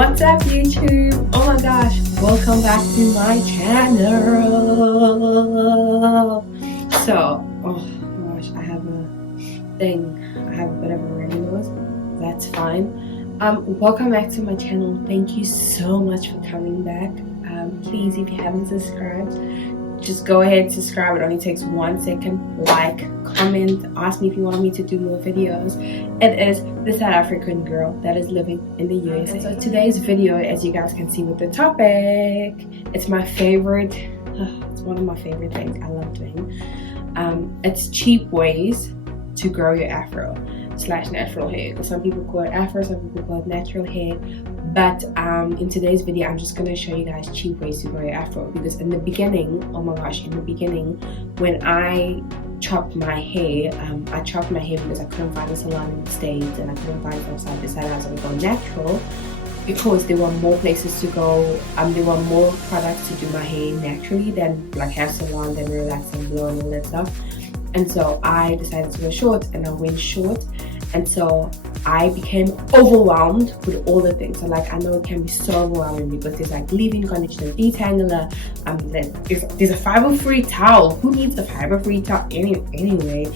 What's up, YouTube? Oh my gosh, welcome back to my channel. So, oh gosh, I have a bit of a runny nose. That's fine. Welcome back to my channel. Thank you so much for coming back. Please, if you haven't subscribed, just go ahead and subscribe. It only takes 1 second. Like, comment, ask me if you want me to do more videos. It is the South African girl that is living in the US. And so today's video, as you guys can see with the topic, it's my favorite. It's one of my favorite things I love doing. It's cheap ways to grow your afro / natural hair. Some people call it afro, some people call it natural hair. But in today's video, I'm just gonna show you guys cheap ways to grow your afro, because in the beginning, oh my gosh, in the beginning, when I chopped my hair, I chopped my hair because I couldn't find a salon in the States and I couldn't find it, so I decided I was gonna go natural because there were more places to go. There were more products to do my hair naturally than like hair salon, than relax and blow and all that stuff. And so I decided to go short, and I went short. And so I became overwhelmed with all the things. So like, I know it can be so overwhelming because there's like leave-in conditioner, detangler, there's a fiber-free towel. Who needs a fiber-free towel anyway?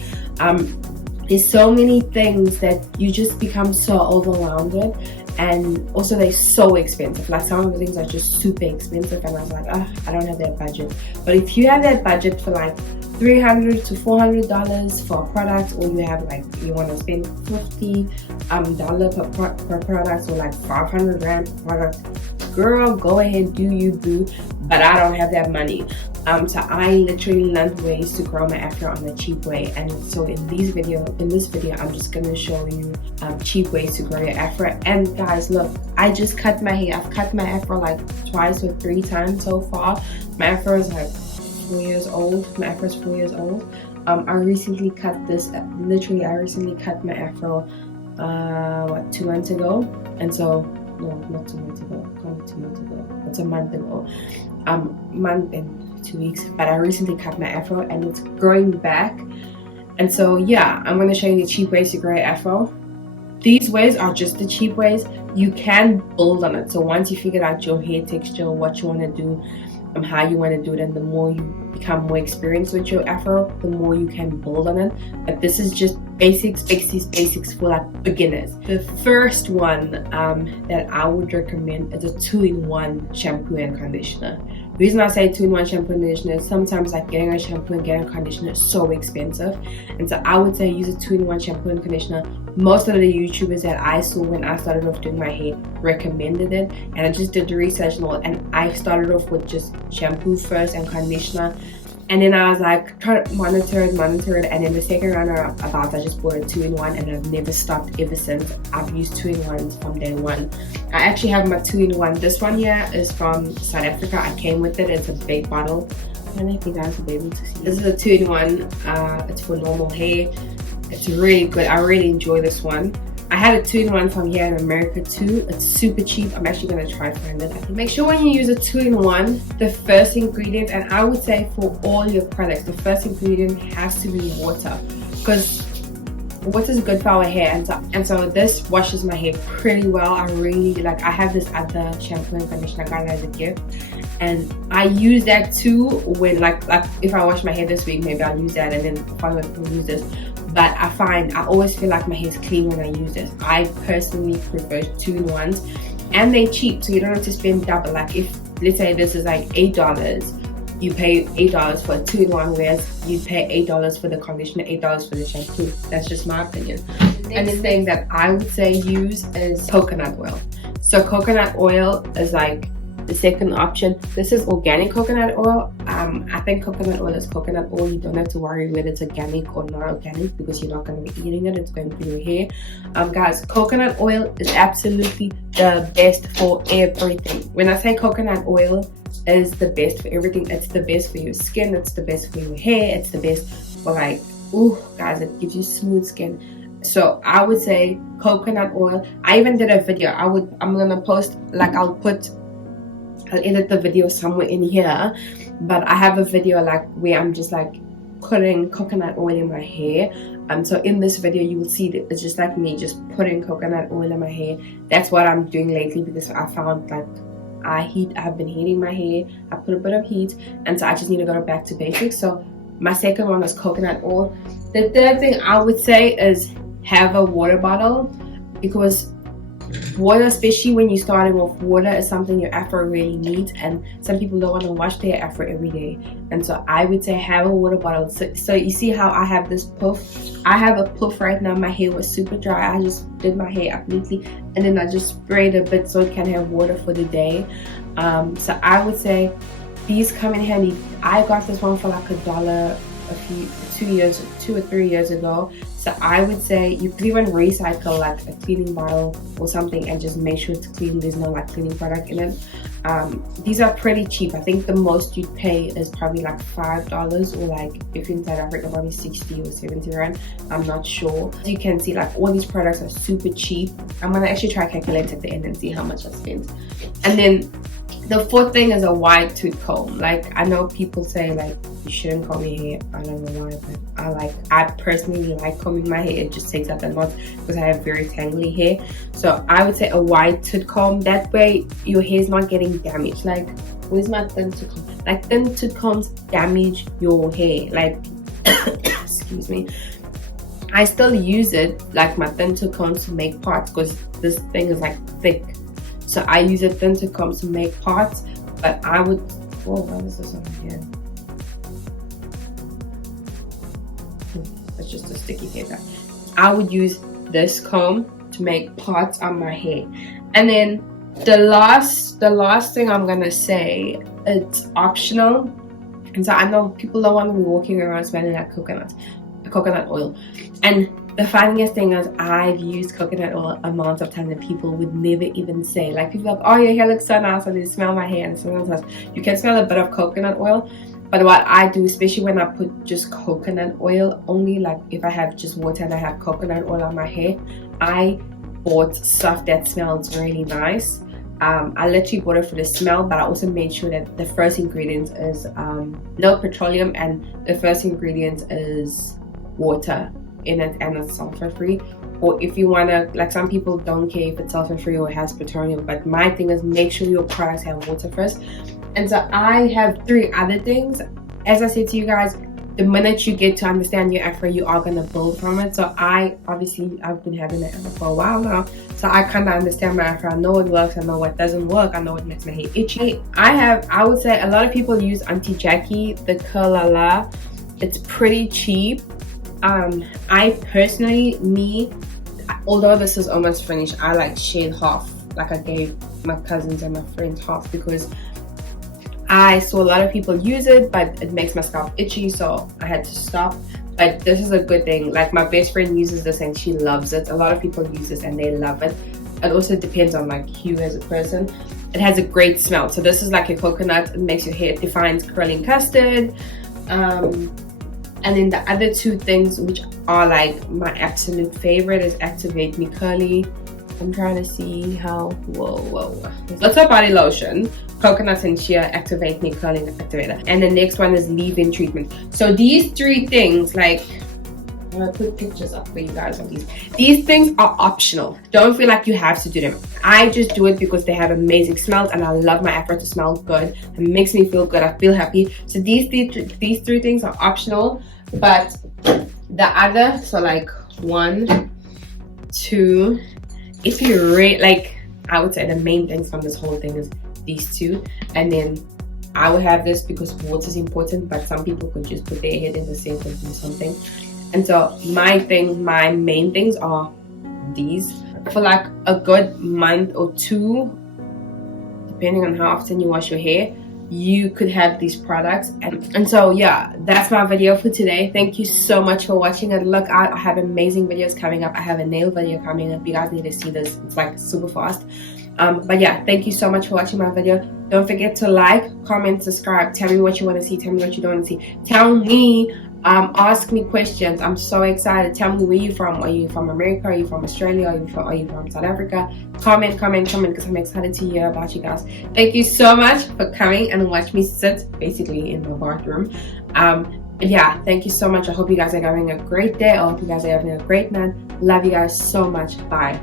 There's so many things that you just become so overwhelmed with. And also they're so expensive. Like, some of the things are just super expensive, and I was like, I don't have that budget. But if you have that budget for like $300 to $400 for a product, or you have like, you want to spend $50 per product, or like 500 rand per product, girl, go ahead, do you boo. But I don't have that money. So I literally learned ways to grow my afro on a cheap way. And so in this video, I'm just gonna show you cheap ways to grow your afro. And guys, look, I just cut my hair. I've cut my afro like twice or 3 times so far. My afro is like 4 years old. My afro is 4 years old. I recently cut this. Literally, I recently cut my afro 2 months ago. And so, no, not 2 months ago. Not 2 months ago. It's a month ago. Month and 2 weeks. But I recently cut my afro, and it's growing back. And so yeah, I'm going to show you the cheap ways to grow your afro. These ways are just the cheap ways. You can build on it. So once you figure out your hair texture, what you want to do, how you want to do it, and the more you become more experienced with your afro, the more you can build on it. But this is just basics for like beginners. The first one that I would recommend is a 2-in-1 shampoo and conditioner. The reason I say 2-in-1 shampoo and conditioner is sometimes like getting a shampoo and getting a conditioner is so expensive, and so I would say use a 2-in-1 shampoo and conditioner. Most of the YouTubers that I saw when I started off doing my hair recommended it, and I just did the research and all, and I started off with just shampoo first and conditioner. And then I was like, try to monitor it, and then the second roundabout I just bought a 2-in-1, and I've never stopped ever since. I've used 2-in-1s from day one. I actually have my 2-in-1. This one here is from South Africa. I came with it. It's a big bottle. I don't know if you guys will be able to see. This is a 2-in-1. It's for normal hair. It's really good. I really enjoy this one. I had a 2-in-1 from here in America too. It's super cheap. I'm actually going to try to find it. Make sure when you use a 2-in-1, the first ingredient, and I would say for all your products, the first ingredient has to be water, because water is good for our hair. And so this washes my hair pretty well. I really like. I have this other shampoo and conditioner I got it as a gift, and I use that too when like if I wash my hair this week, maybe I'll use that, and then the following week I'll use this. But I find I always feel like my hair is clean when I use this. I personally prefer 2-in-1s, and they're cheap, so you don't have to spend double. Like, if let's say this is like $8, you pay $8 for a 2-in-1, whereas you pay $8 for the conditioner, $8 for the shampoo. That's just my opinion. And the thing that I would say use is coconut oil. So coconut oil is like the second option. This is organic coconut oil. I think coconut oil is coconut oil. You don't have to worry whether it's organic or not organic, because you're not going to be eating it. It's going through your hair. Guys, coconut oil is absolutely the best for everything. When I say coconut oil is the best for everything, it's the best for your skin, it's the best for your hair, it's the best for like, ooh, guys, it gives you smooth skin. So I would say coconut oil. I even did a video. I'm gonna post, like, I'll edit the video somewhere in here, but I have a video like where I'm just like putting coconut oil in my hair. So in this video you will see that it's just like me just putting coconut oil in my hair. That's what I'm doing lately, because I found like I've been heating my hair. I put a bit of heat, and so I just need to go back to basics. So my second one is coconut oil. The third thing I would say is have a water bottle, because water, especially when you're starting off, water is something your afro really needs, and some people don't want to wash their afro every day. And so I would say have a water bottle. So you see how I have this puff? I have a puff right now. My hair was super dry. I just did my hair up neatly, and then I just sprayed a bit so it can have water for the day. So I would say these come in handy. I got this one for like $1 2 or 3 years ago. So I would say you could even recycle like a cleaning bottle or something and just make sure it's clean. There's no like cleaning product in it. These are pretty cheap. I think the most you'd pay is probably like $5, or like if you're in South Africa probably 60 or 70 rand. I'm not sure. As you can see, like all these products are super cheap. I'm gonna actually try to calculate at the end and see how much I spent. And then the fourth thing is a wide tooth comb. Like I know people say like you shouldn't comb your hair. I don't know why, but I personally like combing my hair. It just takes up the knots because I have very tangly hair. So I would say a wide tooth comb. That way your hair is not getting damaged. Like where's my thin tooth comb? Like thin tooth combs damage your hair. Like excuse me. I still use it, like my thin tooth combs, to make parts, because this thing is like thick. So I use a thin tooth comb to make parts, but I would, oh, what is this over here? It's just a sticky paper. I would use this comb to make parts on my hair. And then the last thing I'm gonna say, it's optional. And so I know people don't want to be walking around smelling like coconut oil. And the funniest thing is I've used coconut oil amounts of times that people would never even say. Like people are like, oh, your hair looks so nice, and they smell my hair, and sometimes you can smell a bit of coconut oil. But what I do, especially when I put just coconut oil only, like if I have just water and I have coconut oil on my hair, I bought stuff that smells really nice. I literally bought it for the smell, but I also made sure that the first ingredient is no petroleum, and the first ingredient is water in it, and it's sulfur free. Or if you want to, like some people don't care if it's sulfur free or has petroleum, but my thing is make sure your products have water first. And so I have 3 other things. As I said to you guys, the minute you get to understand your afro, you are going to build from it. So I've been having an afro for a while now, so I kind of understand my afro. I know what works, I know what doesn't work, I know what makes my hair itchy. I would say a lot of people use auntyJackie, the Curl. It's pretty cheap. I personally, although this is almost finished, I like shared half. Like I gave my cousins and my friends half, because I saw a lot of people use it, but it makes my scalp itchy, so I had to stop. But this is a good thing. Like my best friend uses this and she loves it. A lot of people use this and they love it. It also depends on like you as a person. It has a great smell. So this is like a coconut. It makes your hair, it defines curling custard. And then the other 2 things, which are like my absolute favorite, is Activate Me Curly. I'm trying to see how, whoa. Lottabodylotion, coconut and shea, Activate Me Curling Activator. And the next one is leave-in treatment. So these 3 things, like, I'm gonna put pictures up for you guys of these. These things are optional. Don't feel like you have to do them. I just do it because they have amazing smells, and I love my afro to smell good. It makes me feel good. I feel happy. So these 3 things are optional. But the other, so like 1, 2, if you rate, like I would say the main things from this whole thing is these 2, and then I would have this because water is important, but some people could just put their head in the sink and do something. And so my main things are these. For like a good month or 2, depending on how often you wash your hair, you could have these products. And so yeah, that's my video for today. Thank you so much for watching, and look out, I have amazing videos coming up. I have a nail video coming up. You guys need to see this. It's like super fast. But yeah, thank you so much for watching my video. Don't forget to like, comment, subscribe. Tell me what you want to see. Tell me what you don't want to see. Tell me, ask me questions. I'm so excited. Tell me where you're from. Are you from America? Are you from Australia? Are you from South Africa? Comment, because I'm excited to hear about you guys. Thank you so much for coming and watch me sit basically in my bathroom. yeah, thank you so much. I hope you guys are having a great day. I hope you guys are having a great night. Love you guys so much. Bye.